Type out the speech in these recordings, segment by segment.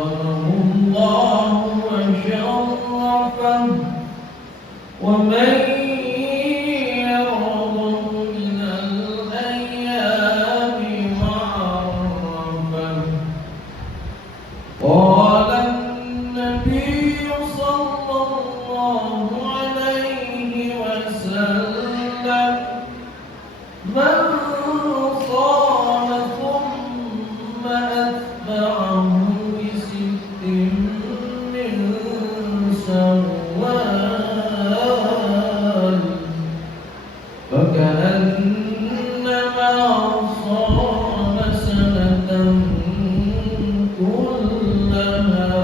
عظمه الله وشرفه ومن يرضه من الأيام وعرفه قال النبي صلى الله عليه وسلم من صام ثم أتبعه بست من شوال فكأنما صام سنة كلها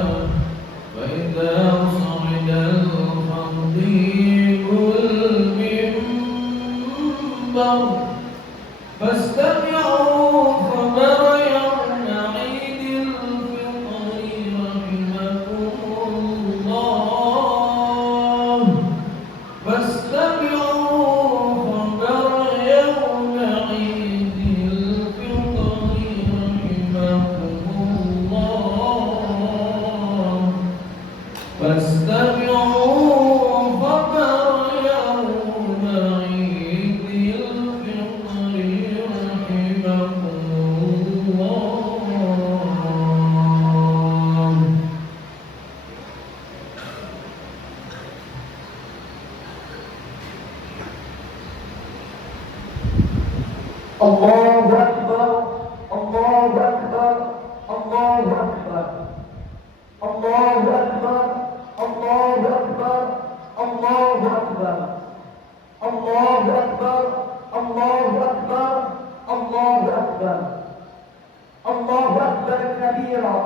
فإذا صعد الخطيب المنبر فاستمعوا خبر يوم عيد الفطر رحمكم الله فاستمعوا خبر يوم عيد الفطر رحمكم الله فاستمعوا خبر يوم عيد الفطر رحمكم الله. الله أكبر الله أكبر الله أكبر الله أكبر الله أكبر الله أكبر الله أكبر الله أكبر الله أكبر الله أكبر كبيرا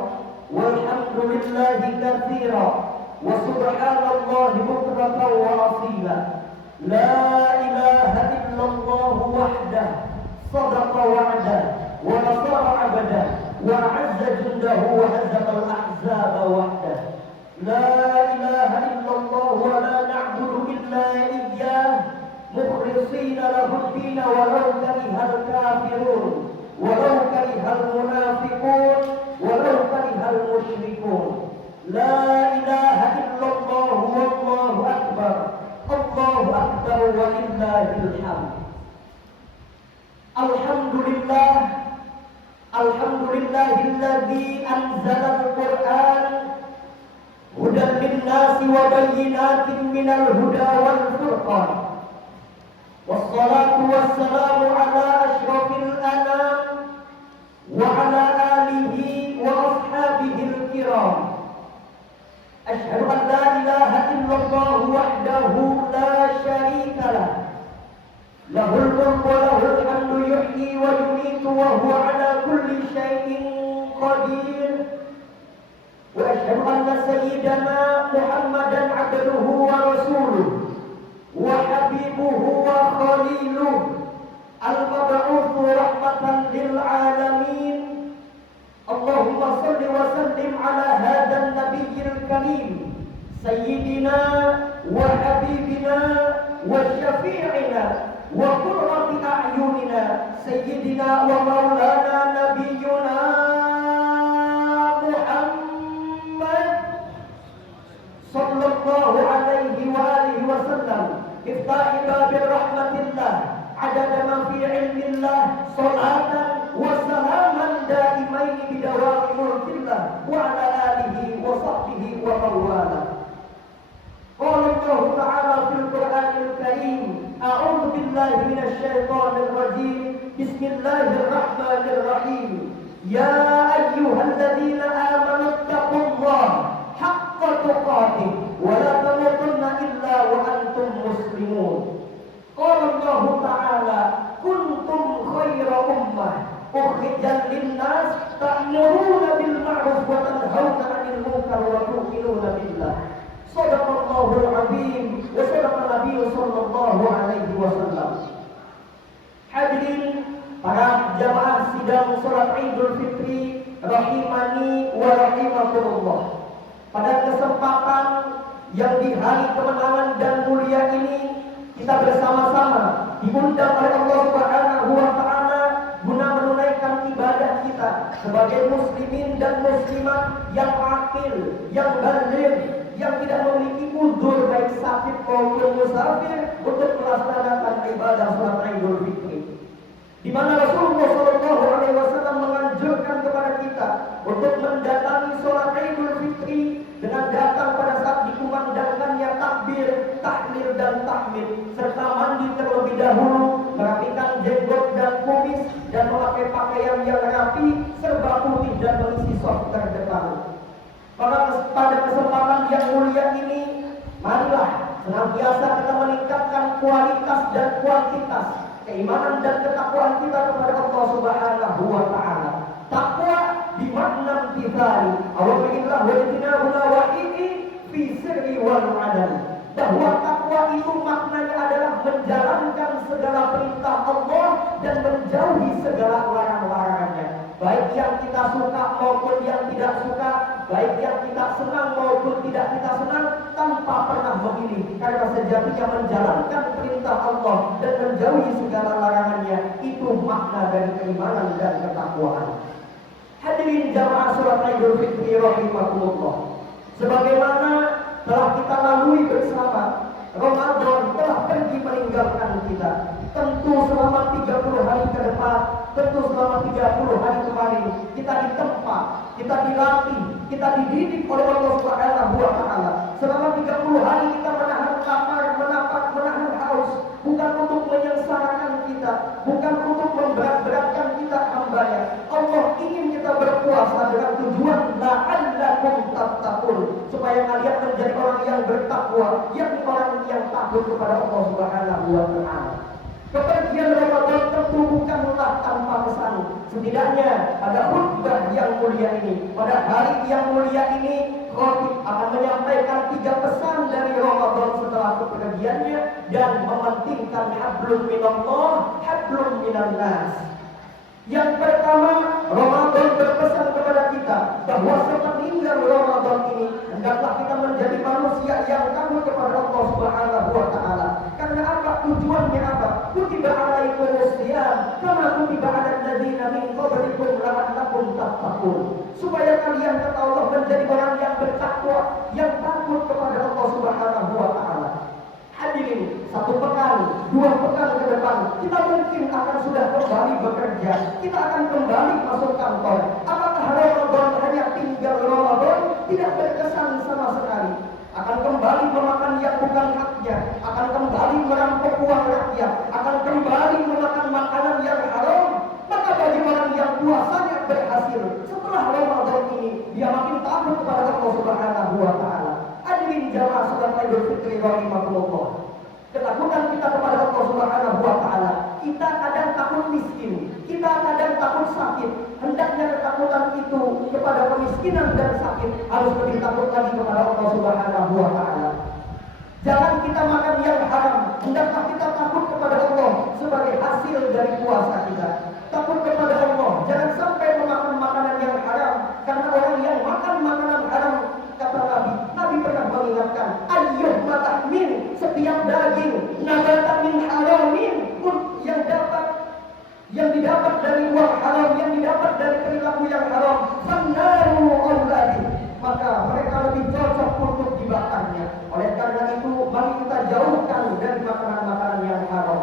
والحمد لله كثيرا وسبحان الله بكرة وأصيلا لا إله إلا الله وحده صدق وعده ونصر عبده وأعز جنده وهزم الأحزاب وحده لا إله إلا الله ولا نعبد إلا إياه مخلصين له الدين ولو كره الكافرون ولو كره المنافقون ولو كره المشركون لا إله إلا الله والله أكبر الله أكبر ولله الحمد. الحمد لله الحمد لله الذي أنزل القرآن هدى للناس وبينات من الهدى والفرقان والصلاة والسلام على أشرف الأنام وعلى آله وأصحابه الكرام. أشهد أن لا إله إلا الله وحده لا شريك له له الملك وله الحمد يحيي ويميت وهو على كل شيء قدير. وأشهد أن سيدنا محمدا عبده ورسوله وحبيبه وخليله المبعوث رحمة للعالمين. اللهم صل وسلم على هذا النبي الكريم سيدنا وحبيبنا وشفيعنا وقرة أعيننا سيدنا ومولانا نبينا محمد صلى الله عليه وآله وسلم افتح باب رحمة الله عدد ما في علم الله صلاة وسلاما دائمين بدوام ملك الله وعلى آله وصحبه ومواله. قال الله تعالى في القرآن الكريم أعوذ بالله من الشيطان الرجيم بسم الله الرحمن الرحيم يا أيها الذين آمنوا اتقوا الله حق تقاته ولا تموتن إلا وأنتم مسلمون. قال الله تعالى كنتم خير أمة أخرجت للناس تأمرون بالمعروف وتنهون عن المنكر وتؤمنون بالله. صدق الله العظيم وصدق النبي صلى الله عليه wasallam. Hadirin para jamaah sidang salat Idul Fitri rahimani wa rahimakumullah. Pada kesempatan yang di hari kemenangan dan mulia ini kita bersama-sama diundang oleh Allah Subhanahu wa taala guna menunaikan ibadah kita sebagai muslimin dan muslimat yang akil, yang baligh, yang tidak memiliki uzur baik sakit maupun musafir untuk melaksanakan ibadah salat Idul Fitri. Di mana Rasulullah SAW menganjurkan kepada kita untuk mendatangi sholat Idul Fitri dengan datang pada saat dikumandangkannya takbir, tahlil dan tahmid, serta mandi terlebih dahulu, merapikan jenggot dan kumis, dan memakai pakaian yang rapi, serba putih dan mengisi saf terdepan. Pada kesempatan yang mulia ini, marilah senantiasa kita meningkatkan kualitas dan kuantitas keimanan dan ketakwaan kita kepada Allah Subhanahu wa taala. Takwa bimakna imtithali, awamillah wa ijtinabuna wahi'i fi sirri wal adan. Bahwa takwa itu maknanya adalah menjalankan segala perintah Allah dan menjauhi segala larangan-larangannya. Baik yang kita suka maupun yang tidak suka, baik yang kita senang maupun tidak kita senang, tanpa pernah memilih. Karena sejatinya menjalankan perintah Allah dan menjauhi segala larangannya, itu makna dari keimanan dan ketakwaan. Hadirin jamaah salat Idul Fitri rahimakumullah. Sebagaimana telah kita lalui bersama, Ramadan telah pergi meninggalkan kita. Tentu selama 30 hari ke depan, tentu selama 30 hari kemarin, kita ditempa, kita dilatih, kita dididik oleh Allah Subhanahu wa taala. Selama 30 hari kita menahan lapar, menahan haus, bukan untuk menyengsarakan kita, bukan untuk memberat-beratkan kita hambanya. Allah ingin kita berpuasa dengan tujuan la'allakum tattaqun, supaya kalian menjadi orang yang bertakwa, yakni orang yang takut kepada Allah Subhanahu wa taala. Kepergian Ramadan tentu bukanlah tanpa pesan. Setidaknya pada khutbah yang mulia ini, pada hari yang mulia ini, khatib akan menyampaikan 3 pesan dari Ramadan setelah kepergiannya dan mementingkan hablum minallah, hablum minannas. Yang pertama, Ramadan berpesan kepada kita bahwa sepeninggal Ramadan ini hendaklah kita menjadi manusia yang takut kepada Allah Subhanahu wa taala. Karena apa? Tujuannya apa? Kutiba alaikumus shiyam kama kutiba alal ladzina min qablikum la'allakum tattaqun. Supaya kalian kata Allah menjadi orang yang bertakwa, yang takut kepada Allah Subhanahu wa taala. Hadirin, 1 pekan, 2 pekan ke depan, kita mungkin akan sudah kembali bekerja, kita akan kembali masuk kantor. Apakah Ramadan hanya tinggal Ramadan? Tidak berkesan sama sekali. Akan kembali memakan yang bukan haknya, akan kembali merampok uang rakyat, akan kembali memakan makanan yang haram. Maka bagi orang yang puasanya berhasil, setelah Ramadan ini, dia makin takut kepada Allah Subhanahu wa taala. Hadirin jamaah salat Idul Fitri rahimakumullah. Ketakutan kita kepada Allah Subhanahu wa taala, kita kadang takut miskin, kita kadang takut sakit. Hendaknya ketakutan itu kepada kemiskinan dan sakit harus lebih takut lagi kepada Allah Subhanahu wa taala. Jangan kita makan yang haram, hendaklah kita takut kepada Allah sebagai hasil dari puasa kita. Takut kepada Allah, jangan sampai memakan makanan yang haram, karena orang yang makan makanan haram, kata Nabi pernah mengingatkan, ayyuh matahmin, setiap daging nabata min haramin, yang didapat dari uang haram, yang didapat dari perilaku yang haram, fannaru auladi, maka mereka lebih cocok untuk dibakarnya. Oleh karena itu, mari kita jauhkan dari makanan-makanan yang haram.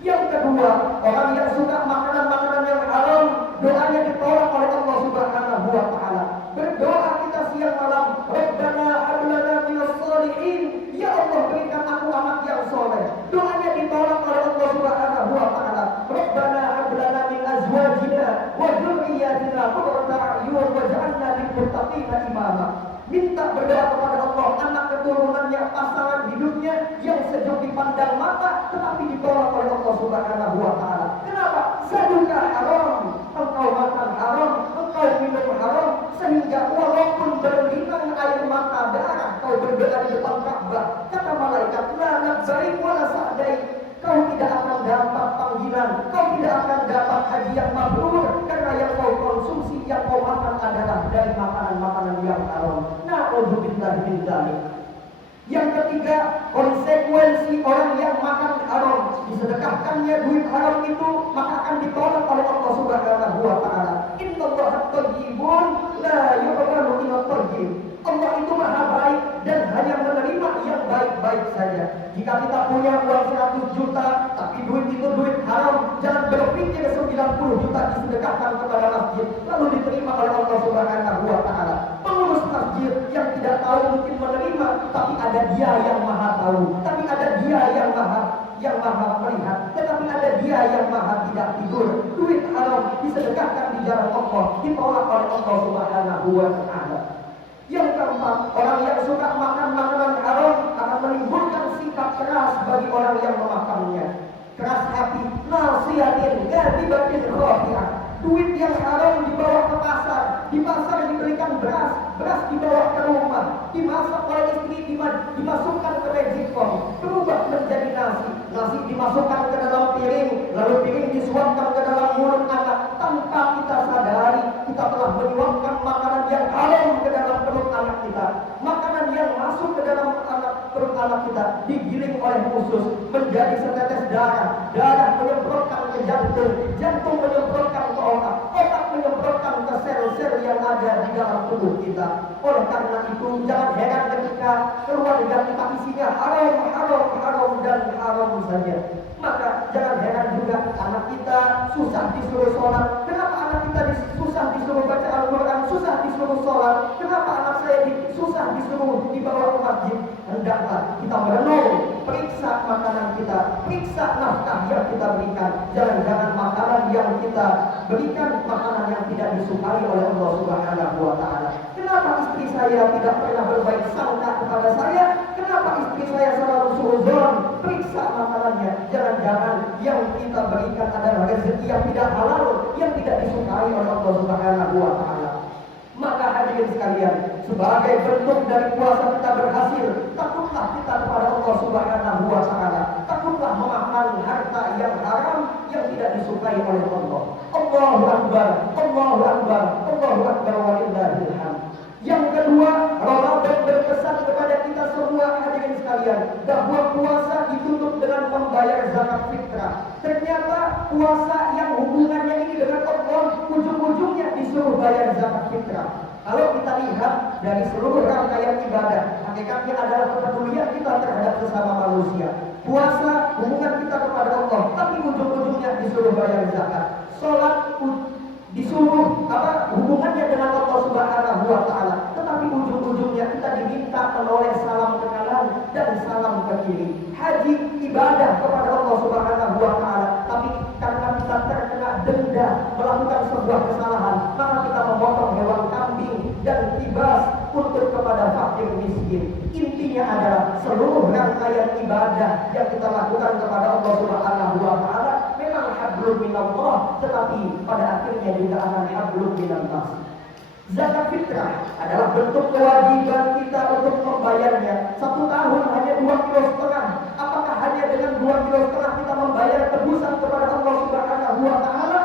Yang kedua, orang yang suka makanan-makanan yang haram, doanya ditolak oleh Allah Subhanahu wa taala. Berdoa kita siang malam, Rabbana hab lana minas shalihin, ya Allah berikan aku anak yang soleh. Doanya ditolak oleh Allah Subhanahu wa taala. Rabbana hab lana min azwajina wa dzurriyyatina qurrata a'yun waj'alna lil muttaqina imama. Minta berdoa kepada Allah anak keturunannya, pasangan hidupnya yang sejuk dipandang mata, tetapi ditolak oleh Allah Subhanahu wa taala. Kenapa? Zaduka haram, engkau makan haram, engkau minum haram, sehingga walaupun berlinang air mata darah kau berdoa di depan Ka'bah, kata malaikat, la nabzaik wa la sa'daik, kau tidak akan dapat panggilan, kau tidak akan dapat haji yang mabrur, karena yang kau konsumsi, yang kau makan adalah dari makanan-makanan yang haram. Na'udzubillah min dzalik. Yang ketiga, konsekuensi orang yang makan haram, disedekahkannya duit haram itu, maka akan ditolak oleh Allah Subhanahu wa taala. Innallaha thayyibun la yuqbalu illa thayyib. Allah itu maha baik dan hanya menerima yang baik-baik saja. Jika kita punya uang 100 juta, tapi duit itu duit haram, jangan berpikir 90 juta disedekahkan kepada masjid, lalu diterima oleh Allah Subhanahu wa taala. Pengurus masjid yang tidak tahu mungkin menerima, tapi ada Dia yang maha tahu, tapi ada Dia yang maha melihat, tetapi ada Dia yang maha tidak tidur. Duit haram disedekahkan di jalan Allah, ditolak oleh Allah Subhanahu wa taala. Yang keempat, orang yang suka makan makanan haram akan menimbulkan sikap keras bagi orang yang memakannya. Keras hati, nasihatin, gadibatin khafiyah. Duit yang haram dibawa ke pasar, di pasar diberikan beras dibawa ke rumah, dimasak oleh istri, dimasukkan ke magicom, berubah menjadi nasi dimasukkan ke dalam piring, lalu piring disuapkan ke dalam mulut anak. Tanpa kita sadari, kita telah menyuapkan makanan yang haram ke dalam perut anak kita. Makanan yang masuk ke dalam perut anak kita digiling oleh usus menjadi setetes darah menyemprotkan ke jantung menyemprotkan ke otak menyemprotkan ke sel-sel yang ada di dalam tubuh kita. Oleh karena itu, jangan heran ketika keluarga kita isinya haram dan haram saja. Maka jangan heran juga anak kita susah disuruh sholat. Kenapa anak kita susah disuruh baca Al-Quran, susah disuruh sholat? Kenapa anak saya susah disuruh dibawa ke masjid? Hendaklah kita merenung, periksa makanan kita, periksa nafkah yang kita berikan. Jangan-jangan makanan yang kita berikan makanan yang tidak disukai oleh Allah Subhanahu wa taala. Kenapa istri saya tidak pernah berbaik sangka kepada saya? Kenapa istri saya selalu suudzon? Periksa makanannya. Jangan-jangan yang kita berikan adalah rezeki yang tidak halal, yang tidak disukai oleh Allah Subhanahu wa taala. Maka hadirin sekalian, sebagai bentuk dari puasa kita berhasil, takutlah kita kepada Allah Subhanahu wa taala. Takutlah memakan harta yang haram yang tidak disukai oleh Allah. Allahu akbar, Allahu akbar, Allahu akbar walillahil hamd. Yang kedua, Ramadan berpesan kepada kita semua hadirin sekalian bahwa puasa ditutup dengan membayar zakat fitrah. Ternyata puasa yang hubungannya ini dengan Allah ujung-ujungnya disuruh bayar zakat fitrah. Kalau kita lihat dari seluruh rangkaian ibadah, hakikatnya adalah kepedulian kita terhadap sesama manusia. Puasa hubungan kita kepada Allah, tapi ujung-ujungnya disuruh bayar zakat. Sholat disuruh hubungannya dengan Allah Subhanahu wa taala, tetapi ujung-ujungnya kita diminta menoleh salam ke kanan dan salam ke kiri. Haji ibadah kepada Allah Subhanahu wa taala, tapi karena kita terkena denda melakukan sebuah kesalahan, maka kita memotong hewan kambing dan kibas untuk kepada fakir miskin. Intinya adalah seluruh rangkaian ibadah yang kita lakukan kepada Allah Subhanahu wa taala memang hablum minallah, tetapi pada akhirnya juga akan hablum minannas. Zakat fitrah adalah bentuk kewajiban kita untuk membayarnya. 1 tahun hanya 2,5 kilo. Apakah hanya dengan 2,5 kilo kita membayar tebusan kepada Allah Subhanahu wa taala?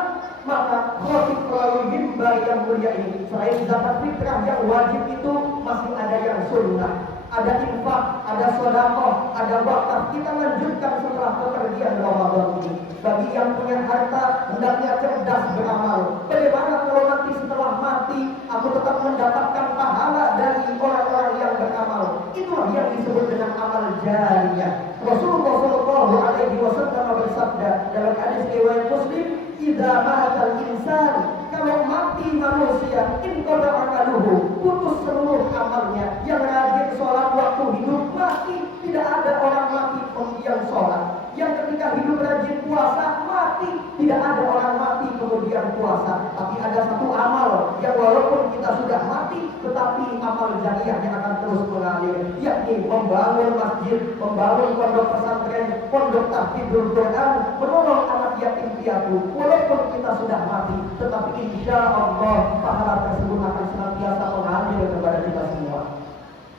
Maka khotib melalui mimbar yang mulia ini, selain zakat fitrah yang wajib itu, masih ada yang sunnah. Ada infak, ada sedekah, ada wakaf. Kita lanjutkan setelah kepergian Ramadan ini. Bagi yang punya harta, hendaknya cerdas beramal. Bagaimana kalau nanti setelah mati, aku tetap mendapatkan pahala dari orang-orang yang beramal? Itulah yang disebut dengan amal jariyah. Rasulullah Shallallahu Alaihi Wasallam bersabda dalam hadis riwayat Muslim, "Idza matal insan," kalau mati manusia, inqada amaluhu, putus seluruh amalnya. Yang rajin sholat waktu hidup mati, tidak ada orang mati kemudian sholat. Yang ketika hidup rajin puasa mati, tidak ada orang mati kemudian puasa. Tapi ada satu amal yang walaupun kita sudah mati, tetapi amal jariyah yang akan terus mengalir, yakni membangun masjid, membangun pondok pesantren, pondok tahfidzul Quran, menolong anak yatim piatu. Walaupun kita sudah mati, tetapi insya Allah pahala tersebut akan senantiasa mengalir kepada kita semua.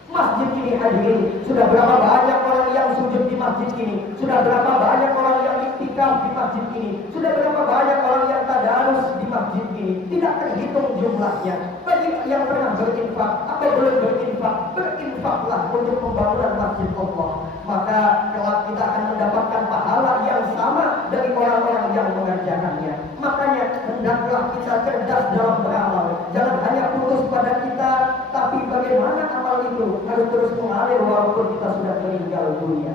Masjid ini hadirin, sudah berapa banyak orang yang sujud di masjid ini? Sudah berapa banyak orang yang iktikaf di masjid ini? Sudah berapa banyak orang yang tadarus di masjid ini? Tidak terhitung jumlahnya. Bagi yang pernah berinfak atau belum berinfak, berinfaklah untuk pembangunan masjid Allah. Maka kelak kita akan mendapatkan pahala yang sama dari orang-orang yang mengerjakannya. Makanya hendaklah kita cerdas dalam beramal. Jangan hanya putus pada kita, tapi bagaimana amal itu harus terus mengalir walaupun kita sudah meninggal dunia.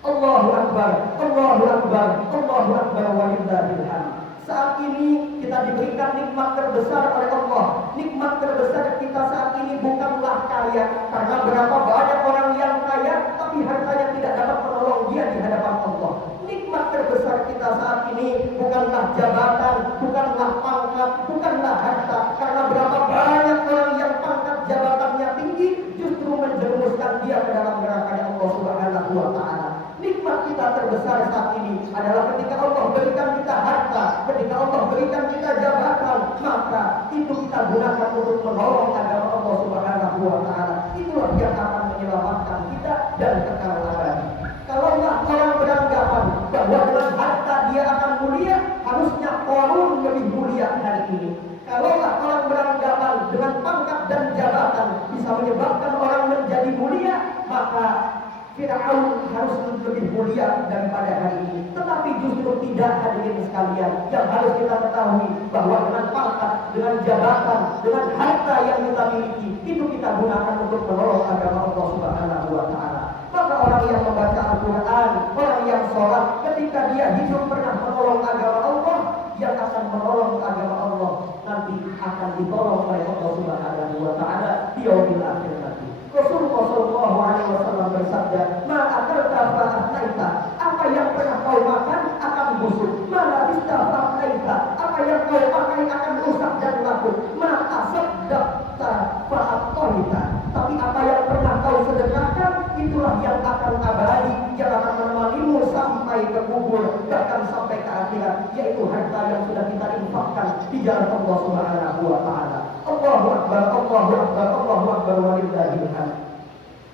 Allahu Akbar, Allahu Akbar, Allahu Akbar walillahil hamd. Saat ini kita diberikan nikmat terbesar oleh Allah. Nikmat terbesar kita saat ini bukanlah kaya, karena berapa banyak orang yang kaya tapi hartanya tidak dapat menolong dia di hadapan Allah. Nikmat terbesar kita saat ini bukanlah jabatan, bukanlah pangkat, bukanlah harta, karena berapa banyak orang yang pangkat jabatannya tinggi justru menjerumuskan dia ke dalam neraka Allah Subhanahu wa taala. Nikmat kita terbesar saat ini adalah ketika Allah berikan kita harta, ketika Allah berikan kita jabatan, maka itu kita gunakan untuk menolong agama Allah Subhanahu wa taala. Itulah yang akan menyelamatkan kita dan kekal abadi. Kalaulah orang beranggapan bahwa dengan harta dia akan mulia, harusnya Qarun lebih mulia hari ini. Kalaulah orang beranggapan dengan pangkat dan jabatan bisa menyebabkan orang menjadi mulia, maka Fir'aun harus lebih mulia daripada hari ini. Tetapi justru tidak, hadirin sekalian. Yang harus kita ketahui bahwa dengan pangkat, dengan jabatan, dengan harta yang kita miliki, itu kita gunakan untuk menolong agama Allah Subhanahu wa taala. Maka orang yang membaca Al-Quran, orang yang sholat, ketika dia hidup pernah menolong agama Allah, yang akan menolong agama Allah nanti akan ditolong oleh Allah Subhanahu wa taala di yaumil akhir nanti. Rasulullah sallallahu alaihi wasallam bersabda, "Ma akalta fa afnaita." Apa yang pernah kau makan akan busuk. Ma labista fa afnaita. Apa yang kau pakai akan rusak dan lapuk. Ma tasaddaqta fa afnaita. Tapi apa yang pernah kau sedekahkan, itulah yang akan abadi, yang akan menemanimu sampai ke kubur, bahkan sampai ke akhirat, yaitu harta yang sudah kita infakkan di jalan Allah Subhanahu wa taala. Allahu Akbar, Allahu Akbar, Allahu Akbar walillahil hamd.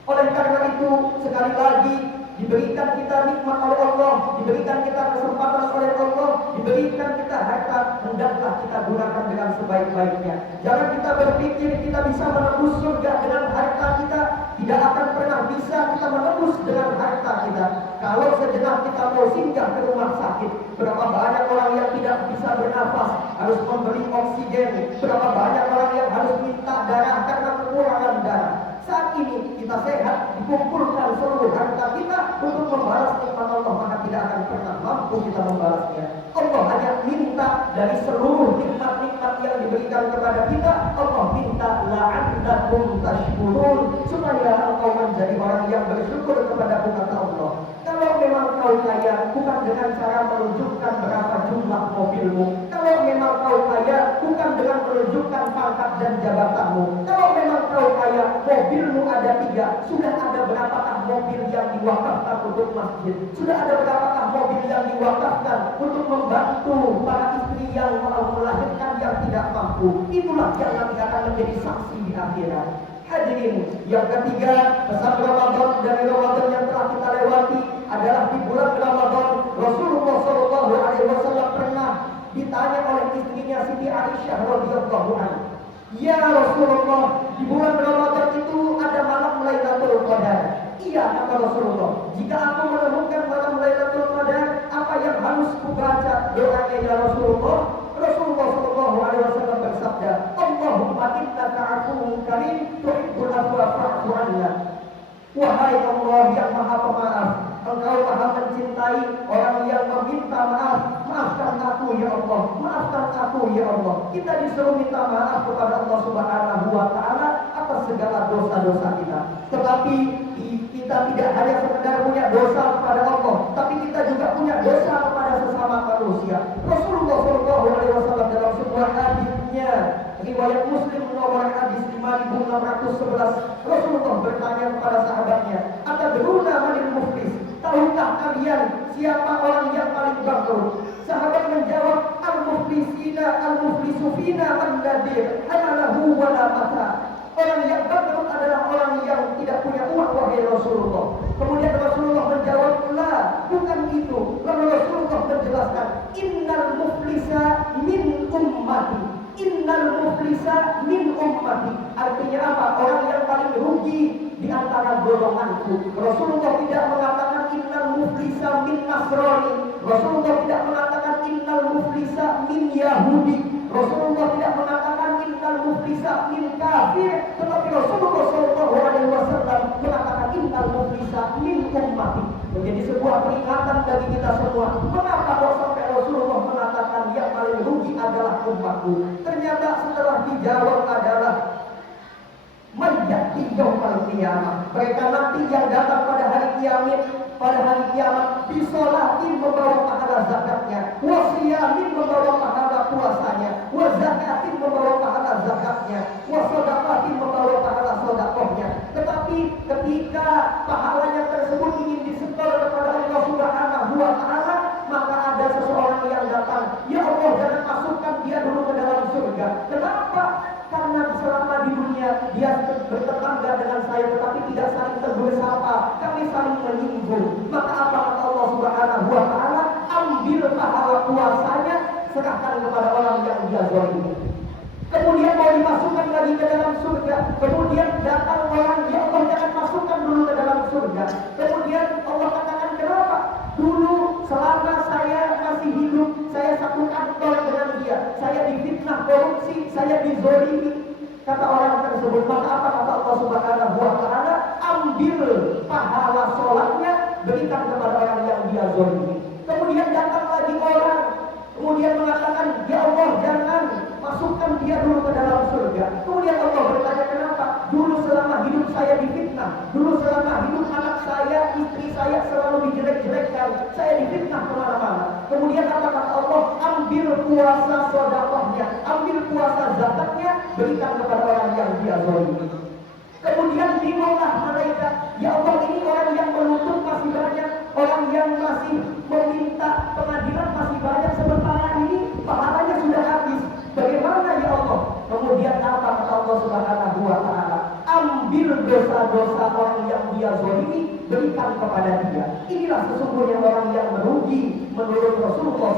Oleh karena itu, sekali lagi diberikan kita nikmat oleh Allah, diberikan kita kesempatan oleh Allah, diberikan kita harta, hendaklah kita gunakan dengan sebaik-baiknya. Jangan kita berpikir kita bisa menembus surga dengan harta kita. Tidak akan pernah bisa kita menembus dengan harta kita. Kalau sejenak kita mau singgah ke rumah sakit, berapa banyak orang yang tidak bisa bernafas, harus membeli oksigen. Berapa banyak orang yang harus minta darah karena kekurangan darah. Saat ini kita sehat, dikumpulkan seluruh harta kita untuk membalas nikmat Allah, maka tidak akan pernah mampu kita membalasnya. Allah hanya minta dari seluruh nikmat-nikmat yang diberikan kepada kita, Allah minta la'allakum tashkurun, supaya engkau menjadi orang yang bersyukur kepada kata Allah. Kalau memang kau kaya, bukan dengan cara menunjukkan berapa jumlah mobilmu. Kalau memang kau kaya, bukan dengan menunjukkan pangkat dan jabatanmu. Kalau memang kau kaya, mobilmu ada 3. Sudah ada berapakah mobil yang diwakafkan untuk masjid? Sudah ada berapakah mobil yang diwakafkan untuk membantu para istri yang mau melahirkan yang tidak mampu? Itulah yang nanti akan menjadi saksi di akhirat. Hadirin, yang ketiga, pesan Ramadan dari Ramadan yang telah kita lewati adalah di bulan Ramadan Rasulullah Shallallahu Alaihi Wasallam pernah ditanya oleh istrinya Siti Aisyah radhiyallahu anha, "Ya Rasulullah, di bulan Ramadan itu ada malam Lailatul Qadar." "Iya," kata Rasulullah. "Jika aku menemukan malam Lailatul Qadar, apa yang harus kubaca doanya ya Rasulullah?" Rasulullah Shallallahu Alaihi Wasallam bersabda, "Allahumma innaka afuwwun karim tuhibbul afwa fa'fu 'anna." Wahai Allah yang Maha Pemaaf, Engkau Maha mencintai orang yang meminta maaf. Maafkan aku ya Allah, maafkan aku ya Allah. Kita disuruh minta maaf kepada Allah Subhanahu wa taala atas segala dosa-dosa kita. Tetapi kita tidak hanya sekedar punya dosa kepada Allah, tapi kita juga punya dosa kepada sesama manusia. Rasulullah Shallallahu Alaihi Wasallam dalam sebuah hadisnya, riwayat Muslim nomor hadis 5611, Rasulullah bertanya kepada sahabatnya, "Atadruna manil muflis?" Tahukah kalian siapa orang yang paling bangkrut? Sahabat menjawab, "Al-muflisina al-muflisufina man-nadir hanalahu wa la mata." Orang yang bangkrut adalah orang yang tidak punya uang, wahai Rasulullah. Kemudian Rasulullah menjawab, "La, bukan itu." Lalu Rasulullah menjelaskan, "Innal muflisa min ummati." Innal muflisa min ummati. ummati. Artinya apa? Orang yang paling rugi di antara golonganku. Rasulullah tidak mengatakan innal muflisa min Nasrani. Rasulullah tidak mengatakan innal muflisa min Yahudi. Rasulullah tidak mengatakan innal muflisa min kafir. Tetapi Rasulullah SAW mengatakan innal muflisa min ummati. Menjadi sebuah peringatan bagi kita semua. Mengapa kok sampai Rasulullah mengatakan yang paling rugi adalah umatku? Ternyata setelah dijawab adalah menjadi yaumul qiyamah. Mereka nanti yang datang pada hari kiamat bisolatin membawa pahala zakatnya, wasiyamin membawa pahala puasanya, wazakatin membawa pahala zakatnya, wasodaqatin membawa pahala sodakohnya. Tetapi ketika pahalanya tersebut ingin disetor kepada Allah Subhanahu wa Ta'ala, maka ada seseorang yang datang, ya Allah jangan masukkan dia dulu ke dalam surga. Kenapa? Karena selama di dunia dia bertetangga dengan saya tetapi tidak saling tegur sapa, kami saling menyinggung. Maka apa kata Allah Subhanahu wa Ta'ala? Ambil pahala puasanya, serahkan kepada orang yang dia zalimi. Kemudian mau dimasukkan lagi ke dalam surga. Kemudian datang orang, ya Allah jangan masukkan dulu ke dalam surga. Kemudian Allah katakan kenapa? Dulu selama saya masih hidup, saya satu kantor dengan dia, saya difitnah korupsi, saya dizolimi. Kata orang tersebut, maka apa kata Allah Subhanahu wa Ta'ala? Ambil pahala sholatnya, berikan kepada orang yang dia zolimi. Kemudian datang lagi orang, kemudian mengatakan, ya Allah jangan masukkan dia dulu ke dalam surga. Kemudian Allah bertanya kenapa? Dulu selama hidup saya difitnah, dulu selama hidup anak saya, istri saya selalu dijelek-jelekkan, saya difitnah kemana-mana. Kemudian apa kata Allah? Ambil puasa sedekahnya, ambil puasa zakatnya, berikan kepada orang yang dia zalimi. Kemudian bingunglah malaikat, ya Allah ini orang yang menuntut masih banyak, orang yang masih meminta pengadilan masih banyak, sementara ini pahalanya sudah habis. Bagaimana ya Allah? Kemudian apa kata Allah Subhanahu wa Ta'ala? Ambil dosa-dosa orang yang dia zalimi, berikan kepada dia. Inilah sesungguhnya orang yang merugi menurut Rasulullah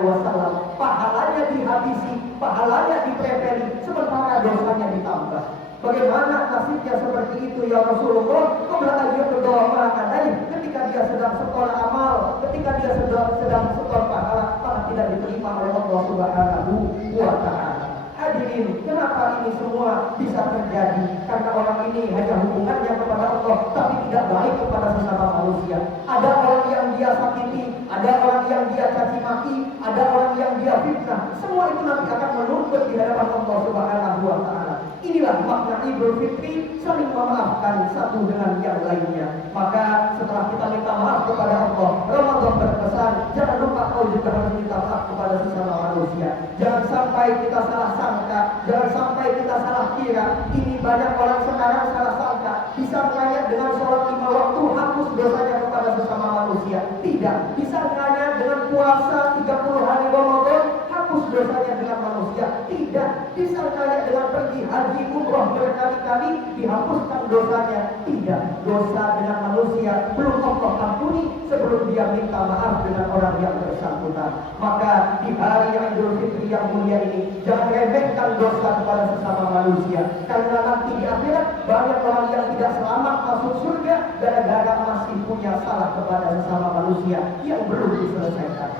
SAW. Pahalanya dihabisi, pahalanya diprepeli, sementara dosanya ditambah. Bagaimana nasibnya seperti itu ya Rasulullah? Qabla an yuqda ma kadai, ketika dia sedang setor amal, ketika dia sedang setor pahala, maka tidak diterima oleh Allah Subhanahu wa Ta'ala. Hadirin, kenapa ini semua bisa terjadi? Karena orang ini hanya hubungannya kepada Allah, tapi tidak baik kepada sesama manusia. Ada orang yang dia sakiti, ada orang yang dia caci maki, ada orang yang dia fitnah. Semua itu nanti akan menuntut di hadapan Allah Subhanahu wa Ta'ala. Inilah makna Idul Fitri, saling memaafkan satu dengan yang lainnya. Maka setelah kita minta maaf kepada Allah, Ramadan berpesan, jangan lupa kau juga harus minta maaf kepada sesama manusia. Jangan sampai kita salah sangka, jangan sampai kita salah kira. Ini banyak orang sekarang salah sangka, bisa ngayat dengan sholat 5 waktu, hapus dosanya kepada sesama manusia. Tidak, bisa ngayat dengan puasa 30 hari Ramadan, hapus dosanya dengan manusia. Tidak, bisa ngayat dengan pergi haji umroh berkali-kali, dihapuskan dosanya. Tidak, dosa dengan manusia belum Allah ampuni sebelum dia minta maaf dengan orang yang bersangkutan. Maka di hari yang Idul Fitri yang mulia ini, jangan remehkan dosa kepada sesama manusia, karena nanti di akhirat banyak orang yang tidak selamat masuk surga gara-gara masih punya salah kepada sesama manusia yang belum diselesaikan.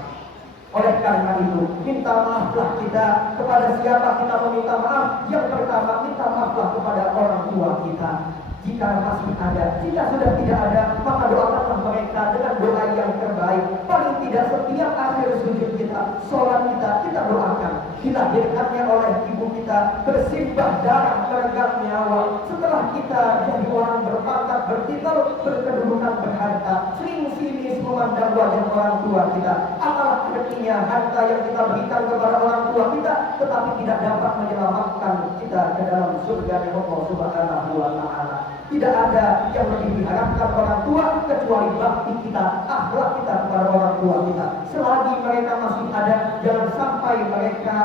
Oleh karena itu, minta maaflah kita. Kepada siapa kita meminta maaf? Yang pertama, minta maaflah kepada orang tua kita. Jika masih ada, jika sudah tidak ada, maka doakanlah mereka dengan doa yang terbaik. Paling tidak setiap akhir sujud kita, sholat kita doakan. Dilahirkannya oleh ibu kita, bersimbah darah, meregang nyawa. Setelah kita jadi orang berpangkat, bertitel, berkedudukan, berharta, sering sinis memandang wajah orang tua kita. Apalah artinya harta yang kita berikan kepada orang tua kita, tetapi tidak dapat menyelamatkan kita ke dalam surga Allah Subhanahu wa Ta'ala. Tidak ada yang lebih diharapkan orang tua kecuali bakti kita, akhlak kita kepada orang tua kita. Selagi mereka masih ada, jangan sampai mereka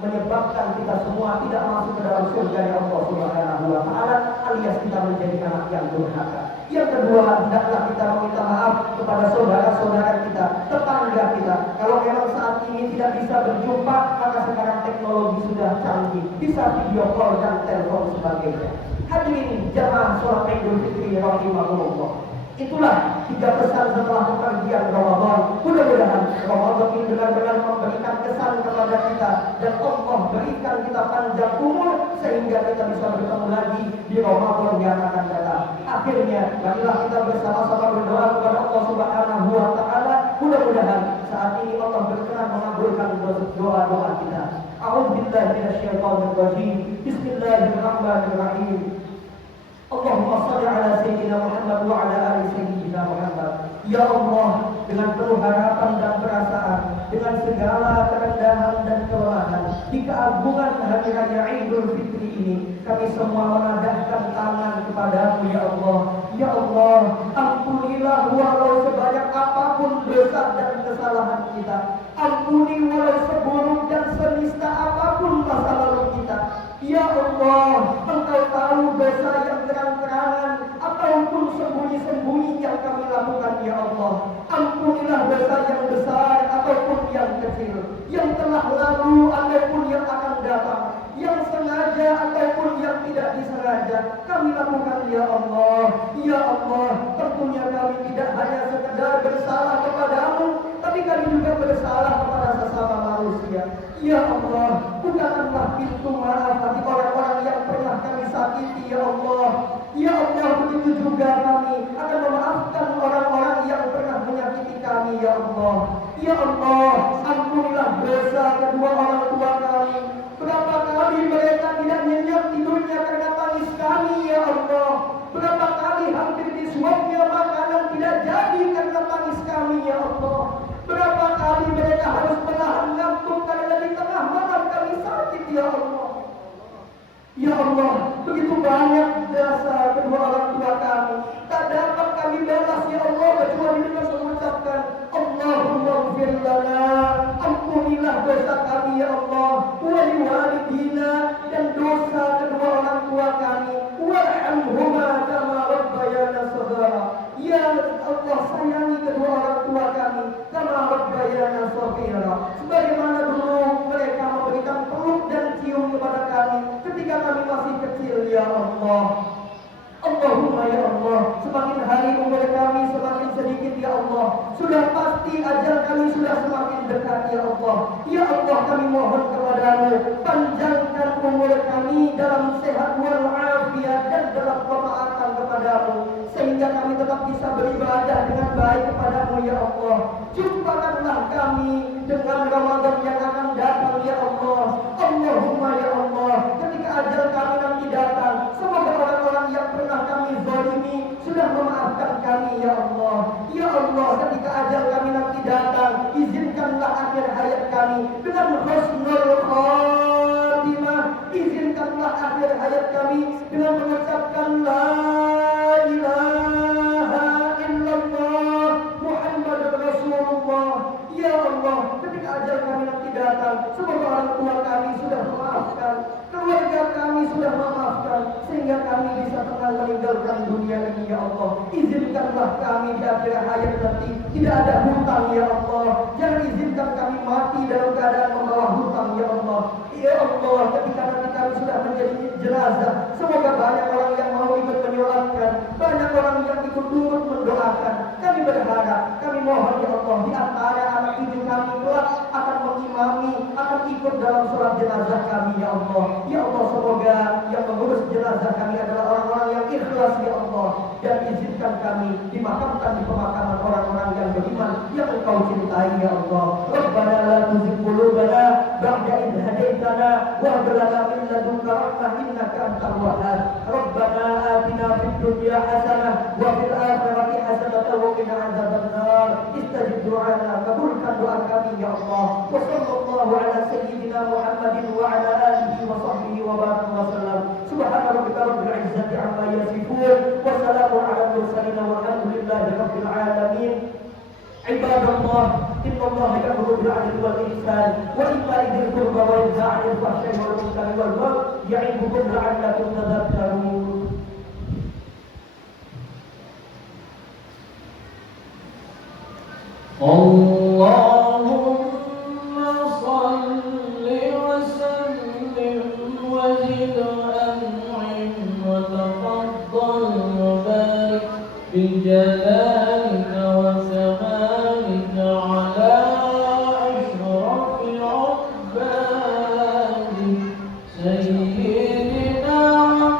menyebabkan kita semua tidak masuk ke dalam surga Allah Subhanahu wa Ta'ala, alias kita menjadi anak yang durhaka. Yang kedua, hendaklah kita meminta maaf kepada saudara-saudara kita, tetangga kita. Kalau memang saat ini tidak bisa berjumpa, maka sekarang teknologi sudah canggih, bisa video call dan telepon sebagainya. Hadirin jamaah sholat Idul Fitri rahimahullah. Itulah 3 pesan setelah kepergian Ramadan. Mudah-mudahan Ramadan ini benar-benar memberikan kesan kepada kita, dan Allah berikan kita panjang umur sehingga kita bisa bertemu lagi di Ramadan yang akan datang. Akhirnya, marilah kita bersama-sama berdoa kepada Allah Subhanahu wa Ta'ala. Mudah-mudahan saat ini Allah berkenan mengabulkan doa-doa kita. A'udzubillahi minasyaitonir rajim. Bismillahirrahmanirrahim. Allahumma shalli ala sayyidina Muhammad wa ala ali sayyidina Muhammad. Ya Allah, dengan penuh harapan dan perasaan, dengan segala kerendahan dan kelemahan, di keagungan hari raya Idul Fitri ini, kami semua menadahkan tangan kepadamu ya Allah. Ya Allah, ampunilah walau sebanyak apapun dosa dan kesalahan kita. Ampuni walau seburuk dan senista apapun masa lalu kita. Ya Allah, Engkau tahu dosa yang terang-terangan ataupun sembunyi-sembunyi yang kami lakukan ya Allah. Ampunilah dosa yang besar ataupun yang kecil, yang telah lalu ataupun yang akan datang, yang sengaja ataupun yang tidak disengaja kami lakukan ya Allah. Ya Allah, tentunya kami tidak hanya sekedar bersalah kepadamu, tapi kami juga bersalah kepada sesama manusia. Ya Allah, bukakanlah pintu maaf bagi orang-orang yang pernah kami sakiti ya Allah. Ya Allah, begitu juga kami akan memaafkan orang-orang yang pernah menyakiti kami ya Allah. Ya Allah, ampunilah dosa kedua orang tua kami. Berapa kali mereka tidak nyenyak tidurnya karena tangis kami ya Allah. Berapa kali hampir disuapnya makanan tidak jadi karena tangis kami ya Allah. Berapa kali mereka harus menahan ngantuk karena di tengah malam kami sakit ya Allah. Ya Allah, begitu banyak dosa kedua orang tua kami, tak dapat kami balas ya Allah kecuali dengan mengucapkan Allahumma ighfir lana. Ampunilah dosa kami ya Allah, wa liwalidina, dan dosa kedua orang tua kami, warhamhuma kama rabbayana shaghira. Ya Allah, sayangi kedua orang tua kami kama rabbayana shaghira, sebagaimana dulu mereka memberikan peluk dan cium kepada kami ketika kami masih kecil ya Allah. Allahumma ya Allah, semakin hari umur kami semakin sedikit ya Allah. Sudah pasti ajal kami sudah semakin dekat ya Allah. Ya Allah, kami mohon kepadamu, panjangkan umur kami dalam sehat walafiat dan dalam ketaatan kepadamu, sehingga kami tetap bisa beribadah dengan baik kepadamu ya Allah. Jumpakanlah kami dengan Ramadan yang akan datang ya Allah. Allahumma ya Allah, ketika ajal kami nanti datang, semoga orang-orang yang pernah kami zalimi sudah memaafkan kami ya Allah. Ya Allah, ketika ajal kami nanti datang, izinkanlah akhir hayat kami dengan husnul khatimah. Izinkanlah akhir hayat kami dengan mengucapkan la ilaha illallah Muhammadur Rasulullah. Ya Allah, ketika ajal kami nanti datang, semoga orang tua kami sudah memaafkan, keluarga kami sudah memaafkan, sehingga kami bisa tenang meninggalkan dunia ini ya Allah. Izinkanlah kami di akhir hayat nanti tidak ada hutang ya Allah. Jangan izinkan kami mati dalam keadaan membawa hutang ya Allah. Ya Allah, ketika nanti kami sudah menjadi jenazah, semoga banyak orang yang mau ikut menyolatkan, banyak orang yang ikut turut mendoakan. Kami berharap, kami mohon ya Allah, di antara anak cucu kami kelak akan mengimami, akan ikut dalam sholat jenazah kami ya Allah. Ya Allah, semoga yang mengurus jenazah kami adalah orang-orang yang ikhlas ya Allah, dan izinkan kami dimakamkan di pemakaman orang-orang yang beriman yang Engkau cintai ya Allah. Rabbana la tuzigh qulubana ba'da idh hadaitana wa hab lana min ladunka rahmah innaka antal wahhab. Rabbana atina fid dunya hasanah wa fil akhirati hasanah wa qina adzabannar. Istajib du'ana, kabulkan doa kami ya Allah. Wa sallallahu ala sayyidina Muhammadin wa ala alihi wa sahbihi wa baraka wa sallam. Subhana rabbika rabbil izzati amma yasifun wa salamun ala mursalin walhamdulillahi rabbil alamin. Ibadallah, innallaha ya'muru bil 'adli wal ihsan wa ita'i dzil qurba wa yanha 'anil fahsya'i wal munkari wal baghi ya'idukum la'allakum tadhakkarun. اللهم صل وسلم وزد وأنعم وتفضل وبارك بجلالك وكمالك على أشرف عبادك سيدنا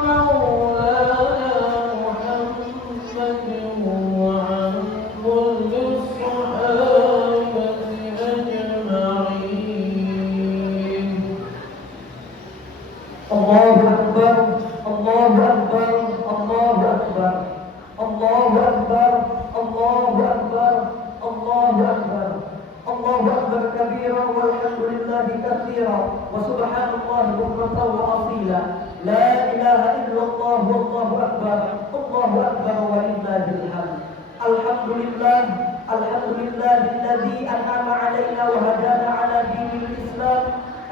ومولانا محمد وعن كل الصحابة أجمعين. الله أكبر الله أكبر الله أكبر الله أكبر الله أكبر الله أكبر الله أكبر كبيرا والحمد لله كثيرا وسبحان الله بكرة وأصيلا لا إله إلا الله والله أكبر الله أكبر ولله الحمد. الحمد لله الحمد لله الذي أنعم علينا وهدانا على دين الإسلام.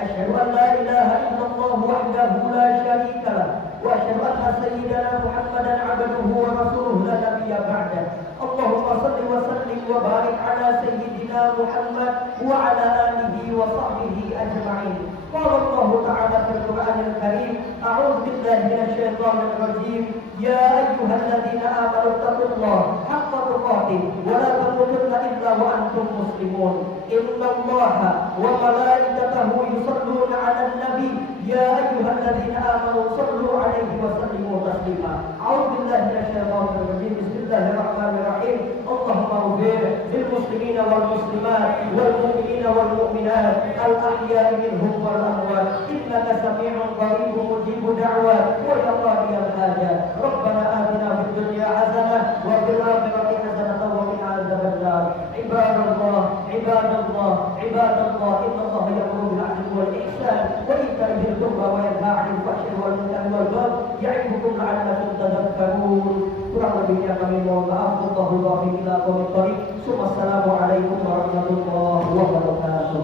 أشهد أن لا إله إلا الله وحده لا شريك له وأشهد أن سيدنا محمدا عبده ورسوله لا نبي بعده. اللهم صل وسلم وبارك على سيدنا محمد وعلى آله وصحبه أجمعين. قال الله تعالى في القرآن الكريم: أعوذ بالله من الشيطان الرجيم. يا أيها الذين آمنوا اتقوا الله حق تقاته ولا تموتن إلا وأنتم مسلمون. إن الله وملائكته يصلون على النبي يا أيها الذين آمنوا صلوا عليه وسلموا تسليما. أعوذ بالله من الشيطان الرجيم. بسم الله الرحمن الرحيم. اللهم اغفر للمسلمين والمسلمات والمؤمنين والمؤمنات الأحياء منهم والأموات إنك سميع قريب مجيب دعوات ويا قاضي الحاجات. ربنا آتنا في الدنيا حسنة وفي الآخرة حسنة وقنا عذاب النار. عباد الله عباد الله عباد الله إن الله يأمر بالعدل والإحسان وإيتاء ذي القربى وينهى عن الفحشاء والمنكر والبغي يعظكم لعلكم تذكرون. Kurang lebihnya kami mohon maaf. Wallahu a'lam bishawab. Assalamualaikum warahmatullahi wabarakatuh.